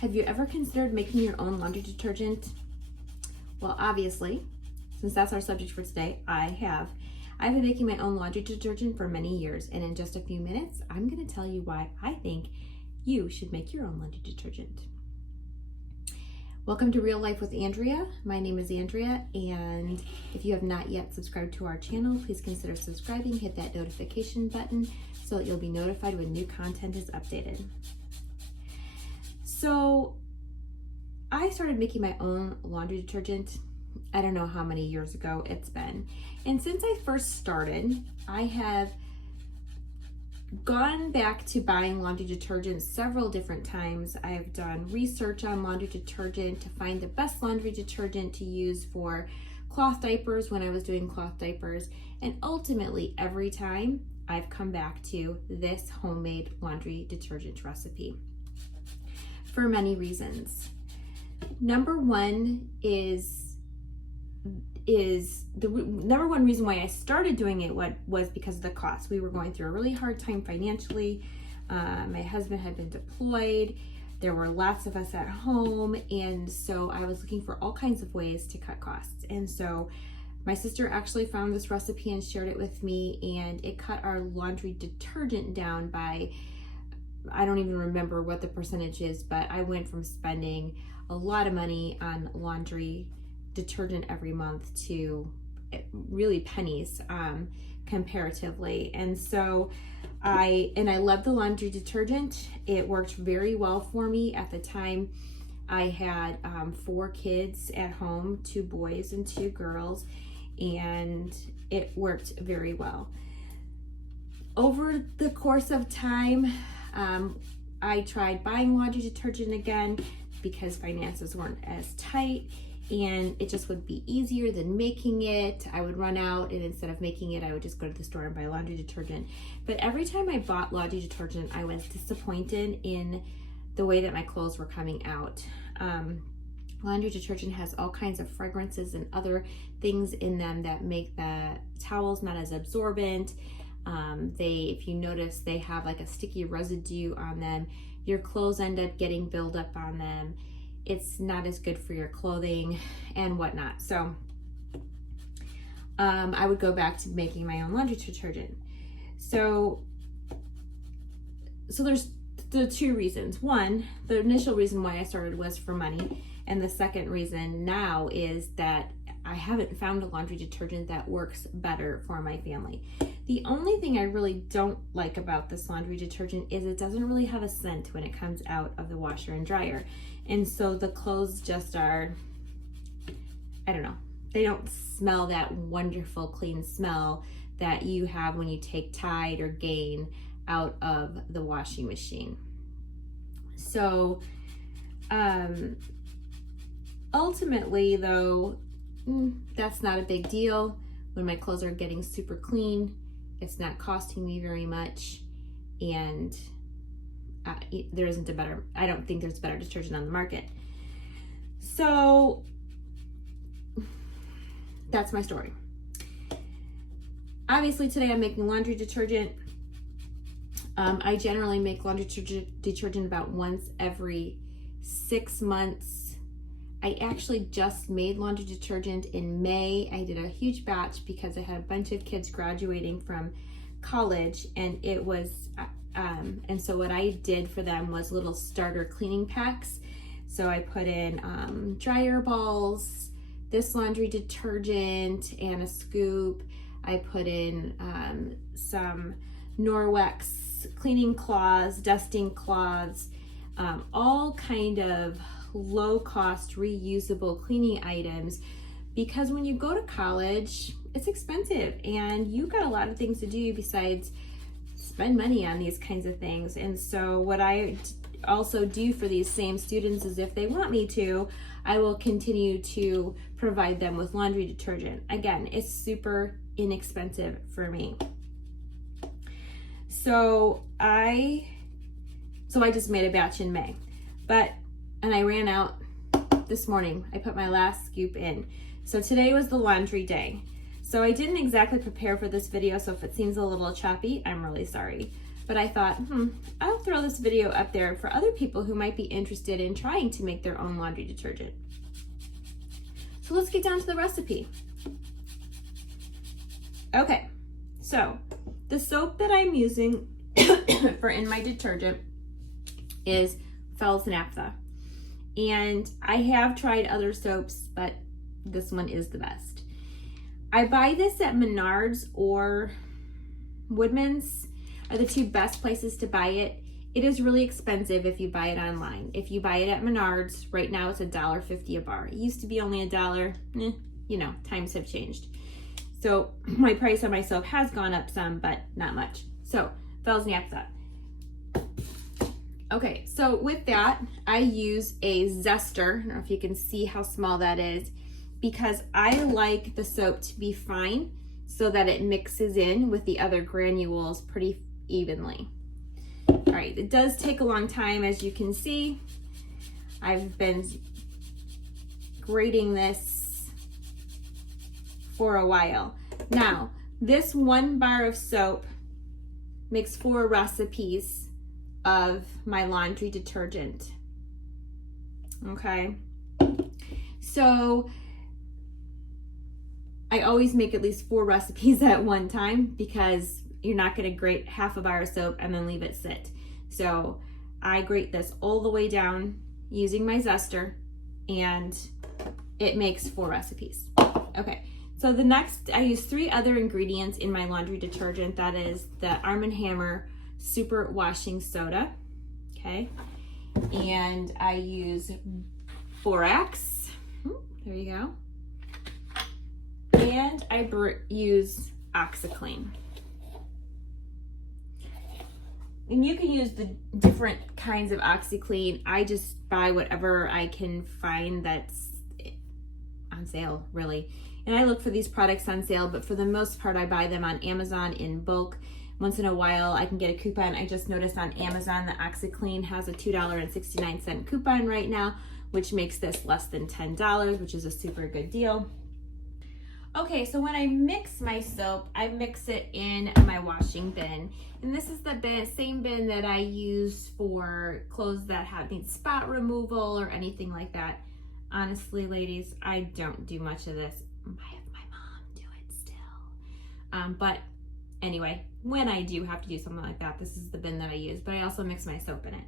Have you ever considered making your own laundry detergent? Well, obviously, since that's our subject for today, I have. I've been making my own laundry detergent for many years, and in just a few minutes, I'm going to tell you why I think you should make your own laundry detergent. Welcome to Real Life with Andrea. My name is Andrea, and if you have not yet subscribed to our channel, please consider subscribing. Hit that notification button so that you'll be notified when new content is updated. So I started making my own laundry detergent, I don't know how many years ago it's been. And since I first started, I have gone back to buying laundry detergent several different times. I've done research on laundry detergent to find the best laundry detergent to use for cloth diapers when I was doing cloth diapers. And ultimately, every time I've come back to this homemade laundry detergent recipe for many reasons. Number one is the number one reason why I started doing it was because of the cost. We were going through a really hard time financially. My husband had been deployed. There were lots of us at home, and so I was looking for all kinds of ways to cut costs. And so my sister actually found this recipe and shared it with me, and it cut our laundry detergent down by, I don't even remember what the percentage is, but I went from spending a lot of money on laundry detergent every month to really pennies comparatively. And so I love the laundry detergent. It worked very well for me at the time. I had 4 kids at home, 2 boys and 2 girls, and it worked very well. Over the course of time, I tried buying laundry detergent again because finances weren't as tight, and it just would be easier than making it. I would run out, and instead of making it, I would just go to the store and buy laundry detergent. But every time I bought laundry detergent, I was disappointed in the way that my clothes were coming out. Laundry detergent has all kinds of fragrances and other things in them that make the towels not as absorbent. If you notice, they have like a sticky residue on them. Your clothes end up getting built up on them. It's not as good for your clothing and whatnot. So I would go back to making my own laundry detergent. So there's the 2 reasons. One, the initial reason why I started was for money. And the second reason now is that I haven't found a laundry detergent that works better for my family. The only thing I really don't like about this laundry detergent is it doesn't really have a scent when it comes out of the washer and dryer. And so the clothes just are, I don't know, they don't smell that wonderful clean smell that you have when you take Tide or Gain out of the washing machine. So ultimately though, that's not a big deal. When my clothes are getting super clean, it's not costing me very much, and there isn't a better, I don't think there's a better detergent on the market. So that's my story. Obviously today I'm making laundry detergent. I generally make laundry detergent about once every 6 months. I actually just made laundry detergent in May. I did a huge batch because I had a bunch of kids graduating from college, and it was, and so what I did for them was little starter cleaning packs. So I put in dryer balls, this laundry detergent, and a scoop. I put in some Norwex cleaning cloths, dusting cloths, all kind of low-cost reusable cleaning items, because when you go to college, it's expensive and you've got a lot of things to do besides spend money on these kinds of things. And so what I also do for these same students is, if they want me to, I will continue to provide them with laundry detergent. Again, it's super inexpensive for me. So I just made a batch in May, and I ran out this morning. I put my last scoop in. So today was the laundry day. So I didn't exactly prepare for this video, so if it seems a little choppy, I'm really sorry. but I thought, I'll throw this video up there for other people who might be interested in trying to make their own laundry detergent. So let's get down to the recipe. Okay, so the soap that I'm using for in my detergent is Fells Naptha. And I have tried other soaps, but this one is the best. I buy this at Menards or Woodmans are the two best places to buy it. It is really expensive if you buy it online. If you buy it at Menards, right now it's $1.50 a bar. It used to be only $1. You know, times have changed. So my price on my soap has gone up some, but not much. So Fells Naptha. Okay, so with that, I use a zester. I don't know if you can see how small that is, because I like the soap to be fine so that it mixes in with the other granules pretty evenly. All right, it does take a long time, as you can see. I've been grating this for a while. Now, this 1 bar of soap makes 4 recipes of my laundry detergent. Okay, so I always make at least 4 recipes at one time because you're not going to grate half a bar of soap and then leave it sit. So I grate this all the way down using my zester, and it makes 4 recipes. Okay, so the next, I use 3 other ingredients in my laundry detergent. That is the Arm & Hammer Super Washing Soda, okay? And I use Borax, there you go. And I use Oxi Clean. And you can use the different kinds of Oxi Clean. I just buy whatever I can find that's on sale, really. And I look for these products on sale, but for the most part, I buy them on Amazon in bulk. Once in a while, I can get a coupon. I just noticed on Amazon that Oxi Clean has a $2.69 coupon right now, which makes this less than $10, which is a super good deal. Okay, so when I mix my soap, I mix it in my washing bin. And this is the same bin that I use for clothes that need spot removal or anything like that. Honestly, ladies, I don't do much of this. I have my mom do it still. But anyway, when I do have to do something like that, this is the bin that I use, but I also mix my soap in it.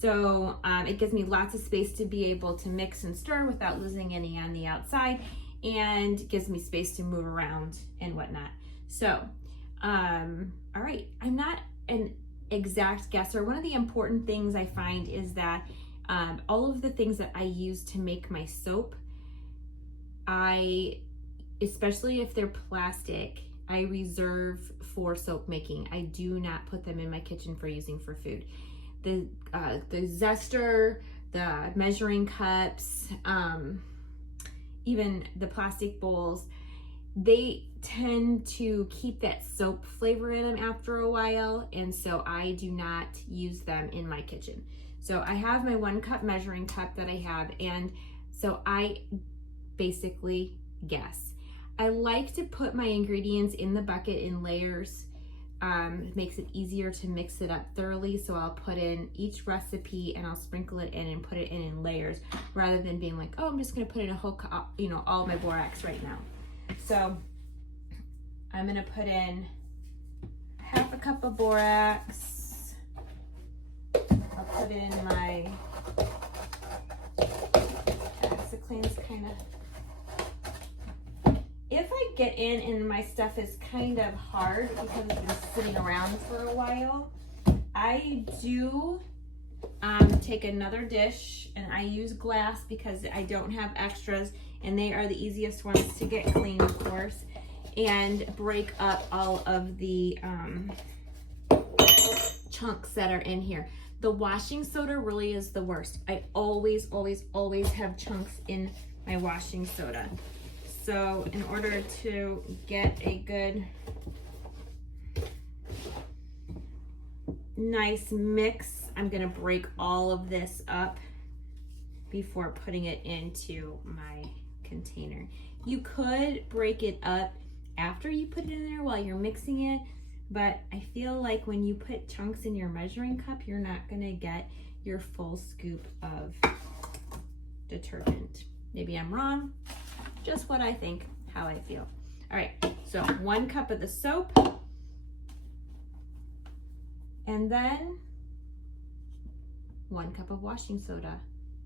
So it gives me lots of space to be able to mix and stir without losing any on the outside, and gives me space to move around and whatnot. So, all right, I'm not an exact guesser. One of the important things I find is that all of the things that I use to make my soap, especially if they're plastic, I reserve for soap making. I do not put them in my kitchen for using for food. The zester, the measuring cups, even the plastic bowls, they tend to keep that soap flavor in them after a while, and so I do not use them in my kitchen. So I have my 1 cup measuring cup that I have, and so I basically guess. I like to put my ingredients in the bucket in layers. It makes it easier to mix it up thoroughly. So I'll put in each recipe and I'll sprinkle it in and put it in layers, rather than being like, oh, I'm just gonna put in a whole cup, all of my borax right now. So I'm gonna put in half a cup of borax. I'll put in my Oxi Clean's kind of. If I get in and my stuff is kind of hard because it's been sitting around for a while, I do take another dish, and I use glass because I don't have extras, and they are the easiest ones to get clean, of course, and break up all of the chunks that are in here. The washing soda really is the worst. I always, always, always have chunks in my washing soda. So in order to get a good, nice mix, I'm gonna break all of this up before putting it into my container. You could break it up after you put it in there while you're mixing it, but I feel like when you put chunks in your measuring cup, you're not gonna get your full scoop of detergent. Maybe I'm wrong, just what I think, how I feel. All right, so 1 cup of the soap, and then 1 cup of washing soda,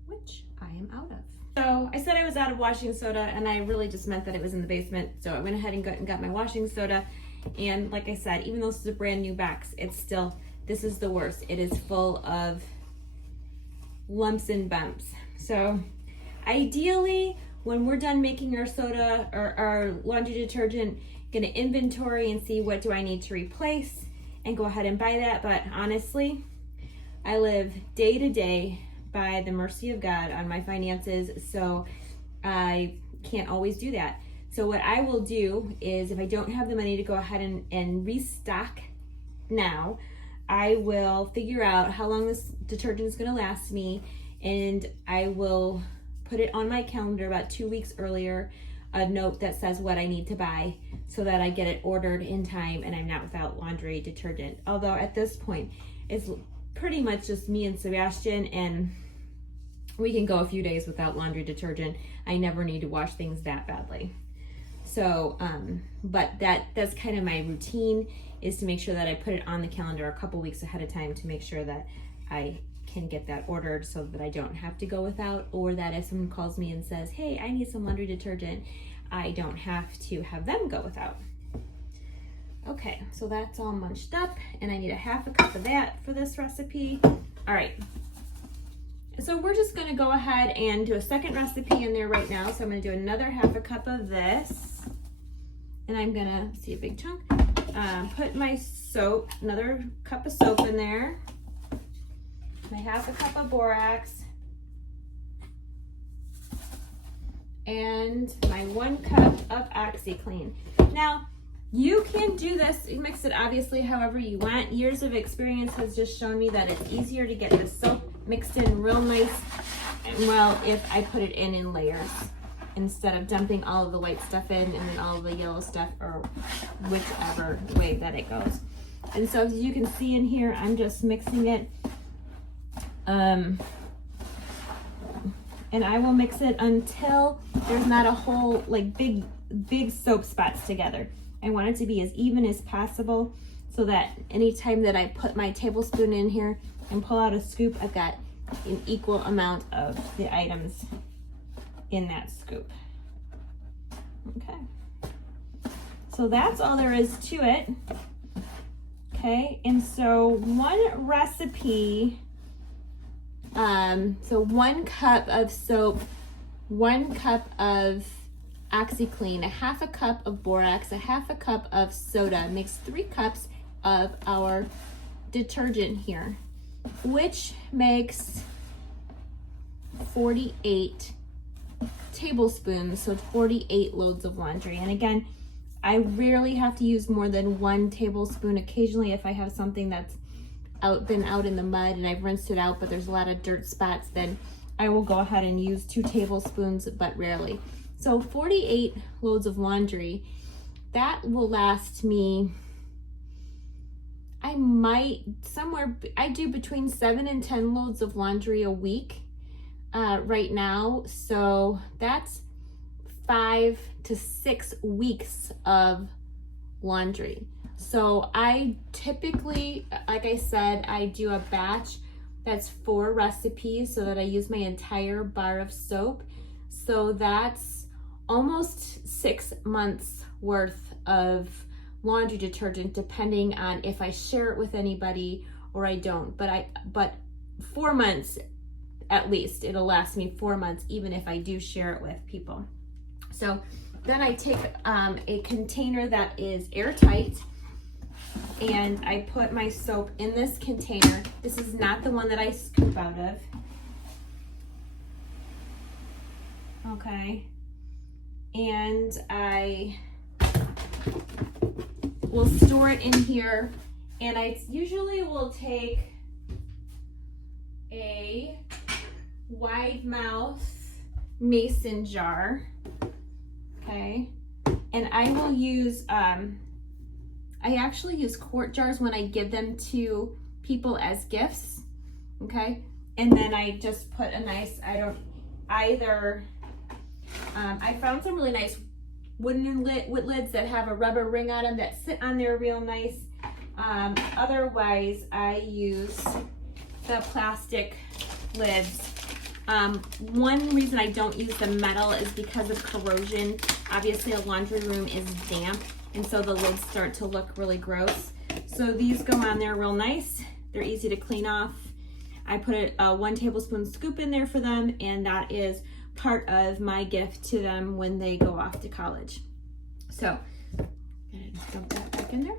which I am out of. So I said I was out of washing soda, and I really just meant that it was in the basement. So I went ahead and got my washing soda. And like I said, even though this is a brand new box, it's still, this is the worst. It is full of lumps and bumps. So ideally, when we're done making our soda or our laundry detergent, gonna inventory and see what do I need to replace and go ahead and buy that. But honestly, I live day to day by the mercy of God on my finances, so I can't always do that. So what I will do is, if I don't have the money to go ahead and restock now, I will figure out how long this detergent is gonna last me, and I will put it on my calendar about 2 weeks earlier, a note that says what I need to buy so that I get it ordered in time and I'm not without laundry detergent. Although at this point, it's pretty much just me and Sebastian, and we can go a few days without laundry detergent. I never need to wash things that badly. So, but that's kind of my routine, is to make sure that I put it on the calendar a couple weeks ahead of time to make sure that I can get that ordered so that I don't have to go without, or that if someone calls me and says, hey, I need some laundry detergent, I don't have to have them go without. Okay, so that's all munched up, and I need a 1/2 cup of that for this recipe. All right, so we're just gonna go ahead and do a second recipe in there right now. So I'm gonna do another 1/2 cup of this, and I'm gonna, see a big chunk, put my soap, another cup of soap in there, my 1/2 cup of borax, and my 1 cup of Oxi Clean. Now, you can do this, you mix it obviously however you want. Years of experience has just shown me that it's easier to get the soap mixed in real nice and well if I put it in layers, instead of dumping all of the white stuff in and then all of the yellow stuff, or whichever way that it goes. And so as you can see in here, I'm just mixing it. And I will mix it until there's not a whole, like big soap spots together. I want it to be as even as possible, so that anytime that I put my tablespoon in here and pull out a scoop, I've got an equal amount of the items in that scoop. Okay, so that's all there is to it. Okay, and so one recipe, so 1 cup of soap, 1 cup of Oxi Clean, a 1/2 cup of borax, a 1/2 cup of soda makes 3 cups of our detergent here, which makes 48 tablespoons, so 48 loads of laundry. And again, I rarely have to use more than 1 tablespoon. Occasionally, if I have something that's been out in the mud and I've rinsed it out, but there's a lot of dirt spots, then I will go ahead and use 2 tablespoons, but rarely. So 48 loads of laundry, that will last me, I do between 7 and 10 loads of laundry a week right now. So that's 5 to 6 weeks of laundry. So I typically, like I said, I do a batch that's 4 recipes so that I use my entire bar of soap. So that's almost 6 months worth of laundry detergent, depending on if I share it with anybody or I don't. But 4 months at least. It'll last me 4 months, even if I do share it with people. So then I take a container that is airtight, and I put my soap in this container. This is not the one that I scoop out of. Okay. And I will store it in here, and I usually will take a wide mouth mason jar, okay, and I will use I actually use quart jars when I give them to people as gifts, okay? And then I just put a nice, I found some really nice wooden lids that have a rubber ring on them that sit on there real nice. Otherwise, I use the plastic lids. One reason I don't use the metal is because of corrosion. Obviously, a laundry room is damp, and so the lids start to look really gross. So these go on there real nice. They're easy to clean off. I put a 1 tablespoon scoop in there for them, and that is part of my gift to them when they go off to college. So, dump that back in there.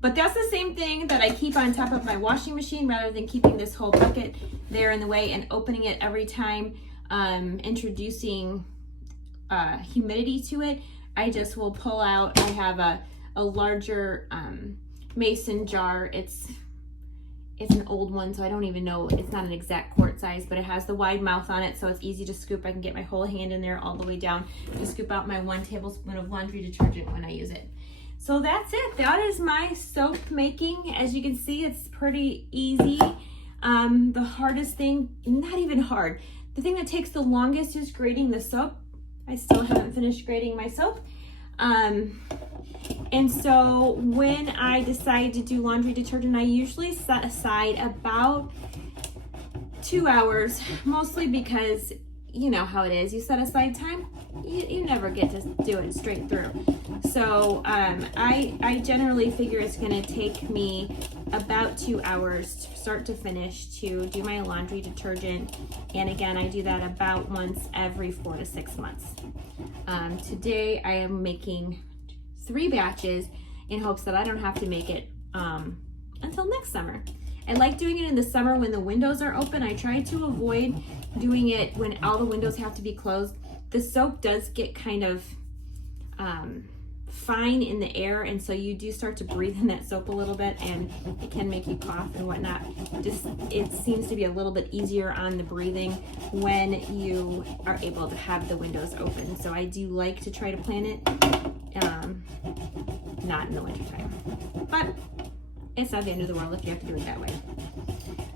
But that's the same thing that I keep on top of my washing machine rather than keeping this whole bucket there in the way and opening it every time, introducing humidity to it. I just will pull out, I have a larger mason jar. It's an old one, so I don't even know, it's not an exact quart size, but it has the wide mouth on it, so it's easy to scoop. I can get my whole hand in there all the way down to scoop out my 1 tablespoon of laundry detergent when I use it. So that's it. That is my soap making. As you can see, it's pretty easy. The hardest thing, not even hard, the thing that takes the longest is grating the soap. I still haven't finished grating my soap. And so when I decide to do laundry detergent, I usually set aside about 2 hours, mostly because you know how it is. You set aside time, you never get to do it straight through. So I generally figure it's gonna take me about 2 hours start to finish to do my laundry detergent. And again, I do that about once every 4 to 6 months. Today I am making 3 batches in hopes that I don't have to make it until next summer. I like doing it in the summer when the windows are open. I try to avoid doing it when all the windows have to be closed. The soap does get kind of fine in the air, and so you do start to breathe in that soap a little bit, and it can make you cough and whatnot. Just, it seems to be a little bit easier on the breathing when you are able to have the windows open. So I do like to try to plan it, not in the wintertime. But it's not the end of the world if you have to do it that way.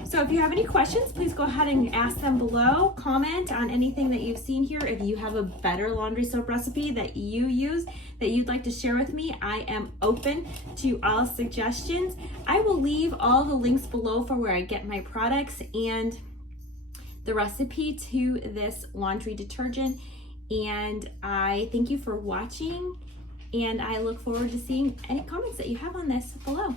So if you have any questions, please go ahead and ask them below. Comment on anything that you've seen here. If you have a better laundry soap recipe that you use that you'd like to share with me, I am open to all suggestions. I will leave all the links below for where I get my products and the recipe to this laundry detergent. And I thank you for watching, and I look forward to seeing any comments that you have on this below.